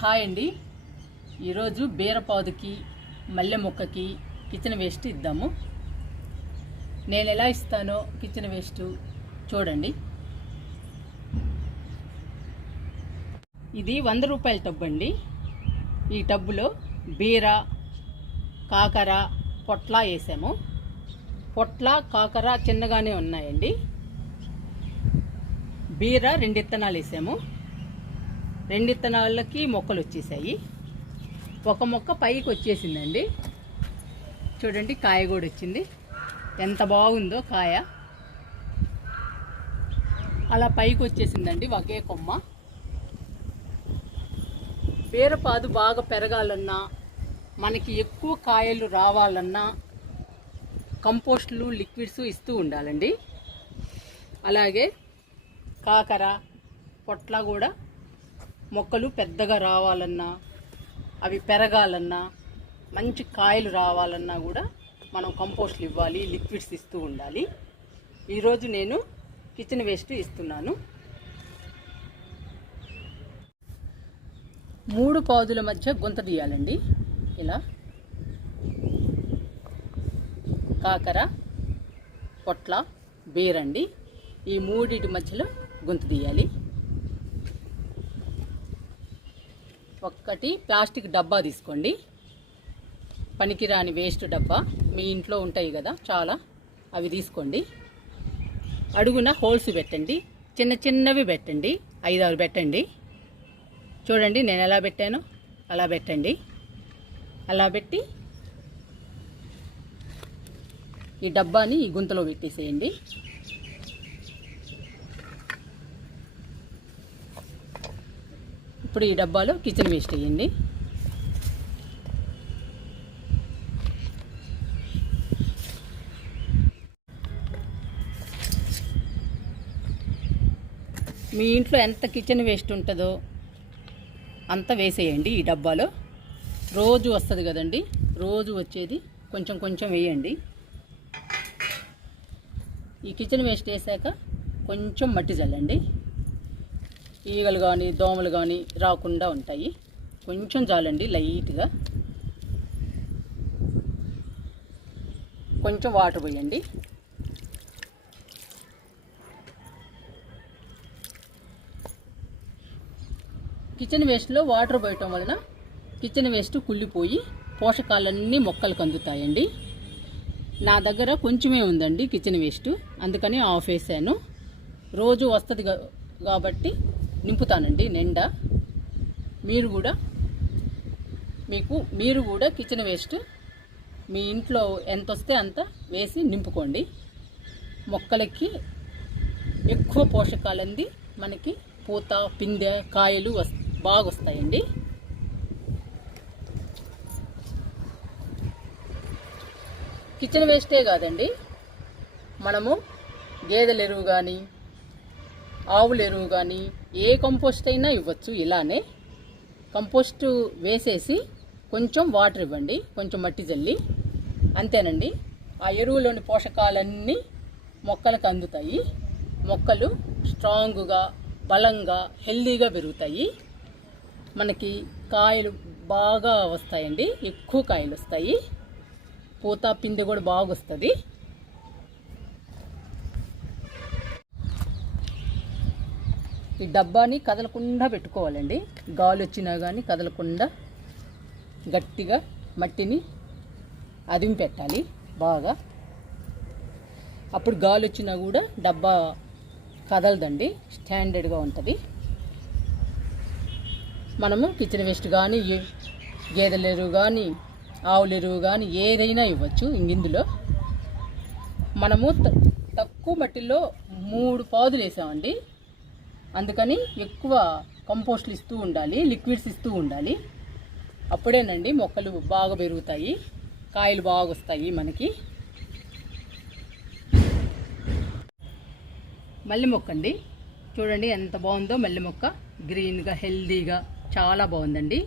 Hi అండి. ఈరోజు బీరపాదుకి మల్లె మొక్కకి కిచెన్ వేస్ట్ ఇద్దాము. నేను ఎలా ఇస్తానో కిచెన్ వేస్ట్ చూడండి. ఇది 100 రూపాయల టబ్బు అండి. ఈ టబ్బులో బీర, కాకర, పొట్ల వేసాము. పొట్ల, కాకర చిన్నగానే ఉన్నాయండి. బీర 2 విత్తనాలు వేసాము. 2 విత్తనాలకి మొక్కలు వచ్చేసాయి. ఒక మొక్క పైకి వచ్చేసిందండి. చూడండి, కాయ కూడా వచ్చింది. ఎంత బాగుందో కాయ. అలా పైకి వచ్చేసిందండి ఒకే కొమ్మ. బీరపాదు బాగా పెరగాలన్నా, మనకి ఎక్కువ కాయలు రావాలన్నా కంపోస్టులు, లిక్విడ్స్ ఇస్తూ ఉండాలండి. అలాగే కాకర, పొట్ల కూడా మొక్కలు పెద్దగా రావాలన్నా, అవి పెరగాలన్నా, మంచి కాయలు రావాలన్నా కూడా మనం కంపోస్ట్లు ఇవ్వాలి, లిక్విడ్స్ ఇస్తూ ఉండాలి. ఈరోజు నేను కిచెన్ వేస్ట్ ఇస్తున్నాను. 3 పాదుల మధ్య గుంత తీయాలండి. ఇలా కాకర, పొట్ల, బీరండి, ఈ 3 మధ్యలో గుంత తీయాలి. ఒకటి ప్లాస్టిక్ డబ్బా తీసుకోండి. పనికిరాని వేస్ట్ డబ్బా మీ ఇంట్లో ఉంటాయి కదా చాలా, అవి తీసుకోండి. అడుగున హోల్స్ పెట్టండి. చిన్న చిన్నవి పెట్టండి. 5-6 పెట్టండి. చూడండి నేను ఎలా పెట్టానో అలా పెట్టండి. అలా పెట్టి ఈ డబ్బాని ఈ గుంతలో పెట్టేసేయండి. ఇప్పుడు ఈ డబ్బాలో కిచెన్ వేస్ట్ వేయండి. మీ ఇంట్లో ఎంత కిచెన్ వేస్ట్ ఉంటుందో అంత వేసేయండి ఈ డబ్బాలో. రోజు వస్తుంది కదండి, రోజు వచ్చేది కొంచెం కొంచెం వేయండి. ఈ కిచెన్ వేస్ట్ వేసాక కొంచెం మట్టి చల్లండి. ఈగలు కానీ దోమలు కానీ రాకుండా ఉంటాయి. కొంచెం చాలండి, లైట్గా. కొంచెం వాటర్ పోయండి. కిచెన్ వేస్ట్లో వాటర్ పోయటం వలన కిచెన్ వేస్ట్ కుళ్ళిపోయి పోషకాలన్నీ మొక్కలకు అందుతాయండి. నా దగ్గర కొంచెమే ఉందండి కిచెన్ వేస్ట్, అందుకని ఆఫ్ వేసాను. రోజు వస్తుంది కాబట్టి నింపుతానండి నిండా. మీరు కూడా కిచెన్ వేస్ట్ మీ ఇంట్లో ఎంత వస్తే అంత వేసి నింపుకోండి. మొక్కలకి ఎక్కువ పోషకాలు అంది మనకి పూత, పిందె, కాయలు బాగా వస్తాయండి. కిచెన్ వేస్టే కాదండి, మనము గేదెల ఎరువు కానీ, ఆవుల ఎరువు కానీ, ఏ కంపోస్ట్ అయినా ఇవ్వచ్చు. ఇలానే కంపోస్ట్ వేసేసి కొంచెం వాటర్ ఇవ్వండి, కొంచెం మట్టి జల్లి, అంతేనండి. ఆ ఎరువులోని పోషకాలన్నీ మొక్కలకు అందుతాయి. మొక్కలు స్ట్రాంగ్గా, బలంగా, హెల్దీగా పెరుగుతాయి. మనకి కాయలు బాగా వస్తాయండి, ఎక్కువ కాయలు వస్తాయి. పూత, పిందె కూడా బాగా వస్తుంది. ఈ డబ్బాని కదలకుండా పెట్టుకోవాలండి. గాలి వచ్చినా కానీ కదలకుండా గట్టిగా మట్టిని అదిమి పెట్టాలి బాగా. అప్పుడు గాలి వచ్చినా కూడా డబ్బా కదలదండి, స్టాండర్డ్గా ఉంటుంది. మనము కిచెన్ వేస్ట్ కానీ, గేదెల ఎరువు కానీ, ఆవుల ఎరువు కానీ ఏదైనా ఇవ్వచ్చు. ఇందులో మనము తక్కువ మట్టిలో 3 పాదులు వేసామండి. అందుకని ఎక్కువ కంపోస్ట్లు ఇస్తూ ఉండాలి, లిక్విడ్స్ ఇస్తూ ఉండాలి. అప్పుడేనండి మొక్కలు బాగా పెరుగుతాయి, కాయలు బాగా వస్తాయి మనకి. మల్లె మొక్క అండి, చూడండి ఎంత బాగుందో మల్లె మొక్క. గ్రీన్గా, హెల్దీగా చాలా బాగుందండి.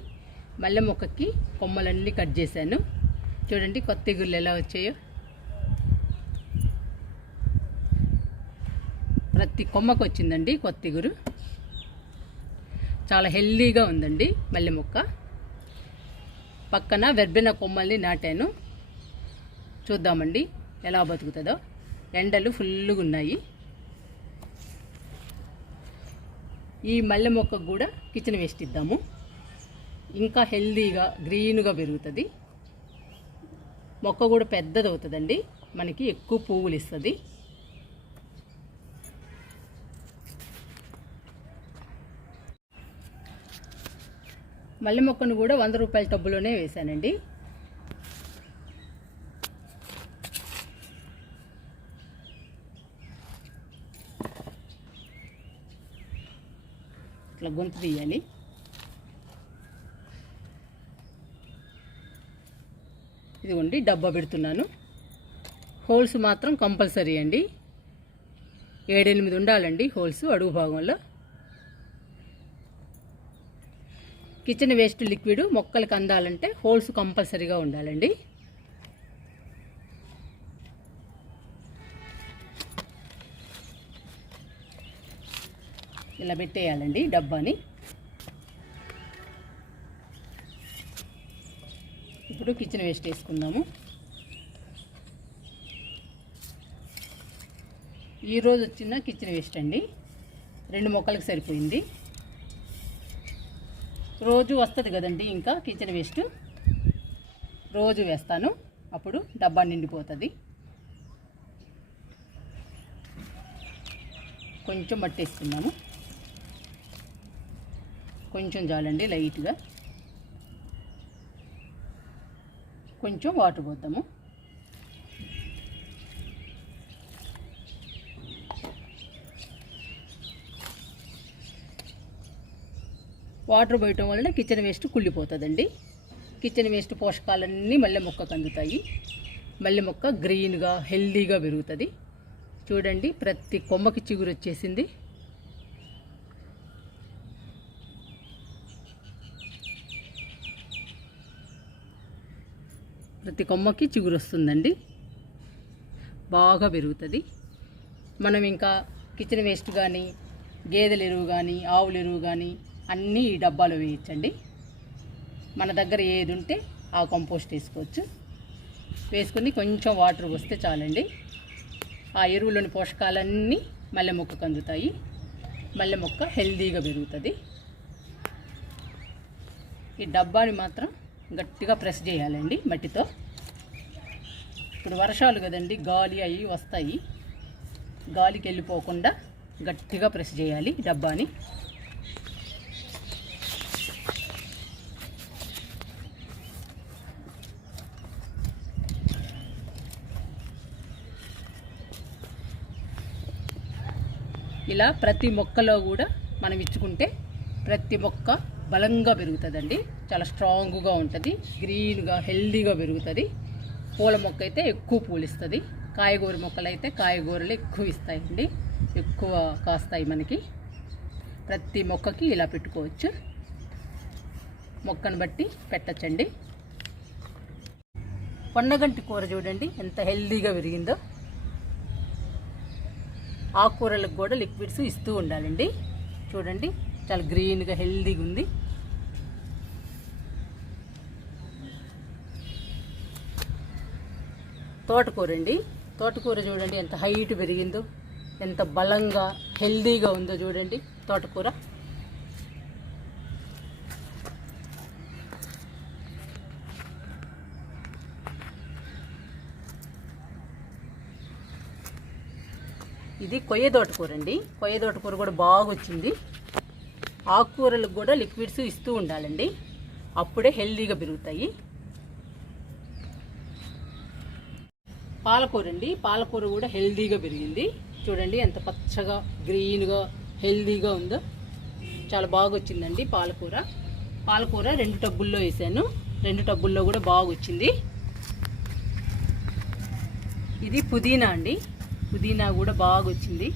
మల్లె మొక్కకి కొమ్మలన్నీ కట్ చేశాను. చూడండి కొత్త ఇగుళ్ళు ఎలా వచ్చాయో. ప్రతి కొమ్మకు వచ్చిందండి కొత్త ఇగురు. చాలా హెల్దీగా ఉందండి మల్లె మొక్క. పక్కన వెర్బెన కొమ్మల్ని నాటాను. చూద్దామండి ఎలా బతుకుతుందో. ఎండలు ఫుల్గా ఉన్నాయి. ఈ మల్లె మొక్కకు కూడా కిచెన్ వేస్ట్ ఇద్దాము. ఇంకా హెల్దీగా గ్రీన్గా పెరుగుతుంది. మొక్క కూడా పెద్దది అవుతుందండి, మనకి ఎక్కువ పువ్వులు ఇస్తుంది. మల్లె మొక్కను కూడా 100 రూపాయల టబ్బులోనే వేశానండి. ఇట్లా గొంతు తీయాలి. ఇదిగోండి డబ్బా పెడుతున్నాను. హోల్స్ మాత్రం కంపల్సరీ అండి. 7-8 ఉండాలండి హోల్స్ అడుగు భాగంలో. కిచెన్ వేస్ట్ లిక్విడ్ మొక్కలకు అందాలంటే హోల్స్ కంపల్సరీగా ఉండాలండి. ఇలా పెట్టేయాలండి డబ్బాని. ఇప్పుడు కిచెన్ వేస్ట్ వేసుకుందాము. ఈరోజు వచ్చిన కిచెన్ వేస్ట్ అండి, 2 మొక్కలకు సరిపోయింది. రోజు వస్తుంది కదండి ఇంకా కిచెన్ వేస్ట్, రోజు వేస్తాను, అప్పుడు డబ్బా నిండిపోతుంది. కొంచెం మట్టి వేసుకుందాము. కొంచెం చాలండి, లైట్గా. కొంచెం వాటర్ పోద్దాము. వాటర్ పోయటం వల్ల కిచెన్ వేస్ట్ కుళ్ళిపోతుందండి. కిచెన్ వేస్ట్ పోషకాలన్నీ మల్లె మొక్కకు అందుతాయి. మల్లె మొక్క గ్రీన్గా హెల్దీగా పెరుగుతుంది. చూడండి ప్రతి కొమ్మకి చిగురు వచ్చేసింది. ప్రతి కొమ్మకి చిగురు వస్తుందండి, బాగా పెరుగుతుంది. మనం ఇంకా కిచెన్ వేస్ట్ కానీ, గేదెల ఎరువు కానీ, ఆవుల ఎరువు కానీ అన్నీ ఈ డబ్బాలో వేయచ్చండి. మన దగ్గర ఏది ఉంటే ఆ కంపోస్ట్ వేసుకోవచ్చు. వేసుకుని కొంచెం వాటర్ వస్తే చాలండి. ఆ ఎరువులోని పోషకాలన్నీ మల్లె మొక్కకు అందుతాయి. మల్లె మొక్క హెల్దీగా పెరుగుతుంది. ఈ డబ్బాని మాత్రం గట్టిగా ప్రెస్ చేయాలండి మట్టితో. ఇప్పుడు వర్షాలు కదండి, గాలి అవి వస్తాయి. గాలికి వెళ్ళిపోకుండా గట్టిగా ప్రెస్ చేయాలి డబ్బాని. ఇలా ప్రతి మొక్కలో కూడా మనం ఇచ్చుకుంటే ప్రతి మొక్క బలంగా పెరుగుతుందండి. చాలా స్ట్రాంగ్గా ఉంటుంది, గ్రీన్గా హెల్దీగా పెరుగుతుంది. పూల మొక్క అయితే ఎక్కువ పూలు ఇస్తుంది. కాయగూర మొక్కలు అయితే కాయగూరలు ఎక్కువ ఇస్తాయండి, ఎక్కువ కాస్తాయి మనకి. ప్రతి మొక్కకి ఇలా పెట్టుకోవచ్చు, మొక్కను బట్టి పెట్టచ్చండి. పొన్నగంటి కూర చూడండి ఎంత హెల్దీగా పెరిగిందో. ఆకుకూరలకు కూడా లిక్విడ్స్ ఇస్తూ ఉండాలండి. చూడండి చాలా గ్రీన్గా హెల్దీగా ఉంది. తోటకూర అండి, తోటకూర చూడండి ఎంత హైట్ పెరిగిందో, ఎంత బలంగా హెల్దీగా ఉందో చూడండి తోటకూర. ఇది కొయ్య తోటకూర అండి. కొయ్య తోటకూర కూడా బాగా వచ్చింది. ఆకుకూరలకు కూడా లిక్విడ్స్ ఇస్తూ ఉండాలండి, అప్పుడే హెల్దీగా పెరుగుతాయి. పాలకూర అండి, పాలకూర కూడా హెల్దీగా పెరిగింది. చూడండి ఎంత పచ్చగా గ్రీన్గా హెల్దీగా ఉందో, చాలా బాగా వచ్చిందండి పాలకూర. పాలకూర 2 టబ్బుల్లో వేసాను, 2 టబ్బుల్లో కూడా బాగా వచ్చింది. ఇది పుదీనా అండి, పుదీనా కూడా బాగా వచ్చింది.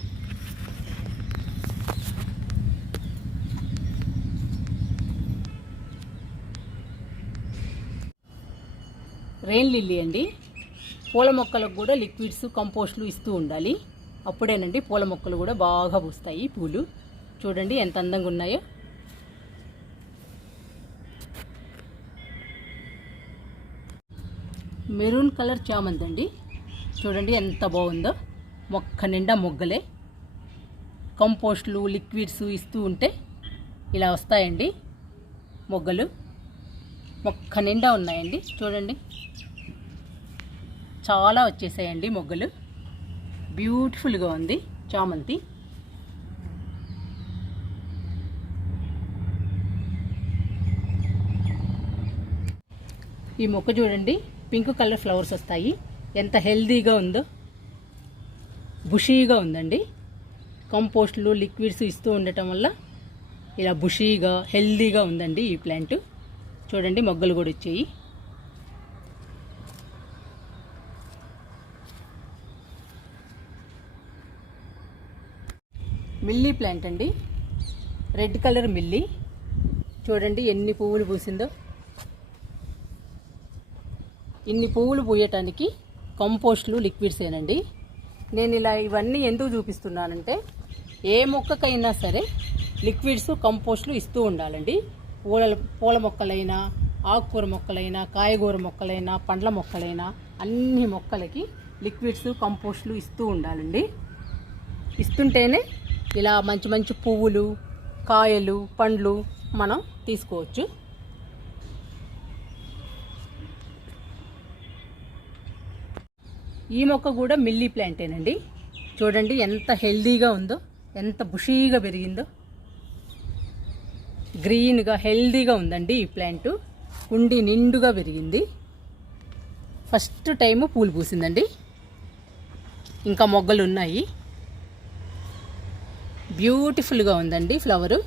రెయిన్ లిల్లీ అండి, పూల మొక్కలకు కూడా లిక్విడ్స్ కంపోస్ట్లు ఇస్తూ ఉండాలి, అప్పుడేనండి పూల మొక్కలు కూడా బాగా పూస్తాయి పూలు. చూడండి ఎంత అందంగా ఉన్నాయో. మెరూన్ కలర్ చామంతి అండి. చూడండి ఎంత బాగుందో. మొక్క నిండా మొగ్గలే. కంపోస్ట్లు లిక్విడ్స్ ఇస్తూ ఉంటే ఇలా వస్తాయండి మొగ్గలు. మొక్క నిండా ఉన్నాయండి. చూడండి చాలా వచ్చేసాయండి మొగ్గలు. బ్యూటిఫుల్గా ఉంది చామంతి. ఈ మొక్క చూడండి పింక్ కలర్ ఫ్లవర్స్ వస్తాయి. ఎంత హెల్దీగా ఉందో. బుషీగా ఉందండి. కంపోస్ట్లు లిక్విడ్స్ ఇస్తూ ఉండటం వల్ల ఇలా బుషీగా హెల్దీగా ఉందండి ఈ ప్లాంట్. చూడండి మొగ్గలు కూడా వచ్చాయి. మిల్లీ ప్లాంట్ అండి. Red colour milli. చూడండి ఎన్ని పువ్వులు పూసిందో. ఇన్ని పువ్వులు పూయటానికి కంపోస్ట్లు లిక్విడ్సేనండి. నేను ఇలా ఇవన్నీ ఎందుకు చూపిస్తున్నానంటే ఏ మొక్కకైనా సరే లిక్విడ్స్ కంపోస్ట్లు ఇస్తూ ఉండాలండి. పూల మొక్కలైనా, ఆకుకూర మొక్కలైనా, కాయగూర మొక్కలైనా, పండ్ల మొక్కలైనా అన్ని మొక్కలకి లిక్విడ్స్ కంపోస్ట్లు ఇస్తూ ఉండాలండి. ఇస్తుంటేనే ఇలా మంచి మంచి పువ్వులు, కాయలు, పండ్లు మనం తీసుకోవచ్చు. ఈ మొక్క కూడా మిల్లీ ప్లాంటేనండి. చూడండి ఎంత హెల్దీగా ఉందో, ఎంత బుషీగా పెరిగిందో. గ్రీన్గా హెల్దీగా ఉందండి ఈ ప్లాంట్. కుండి నిండుగా పెరిగింది. ఫస్ట్ టైము పూలు పూసిందండి. ఇంకా మొగ్గలు ఉన్నాయి. బ్యూటిఫుల్గా ఉందండి ఫ్లవరు.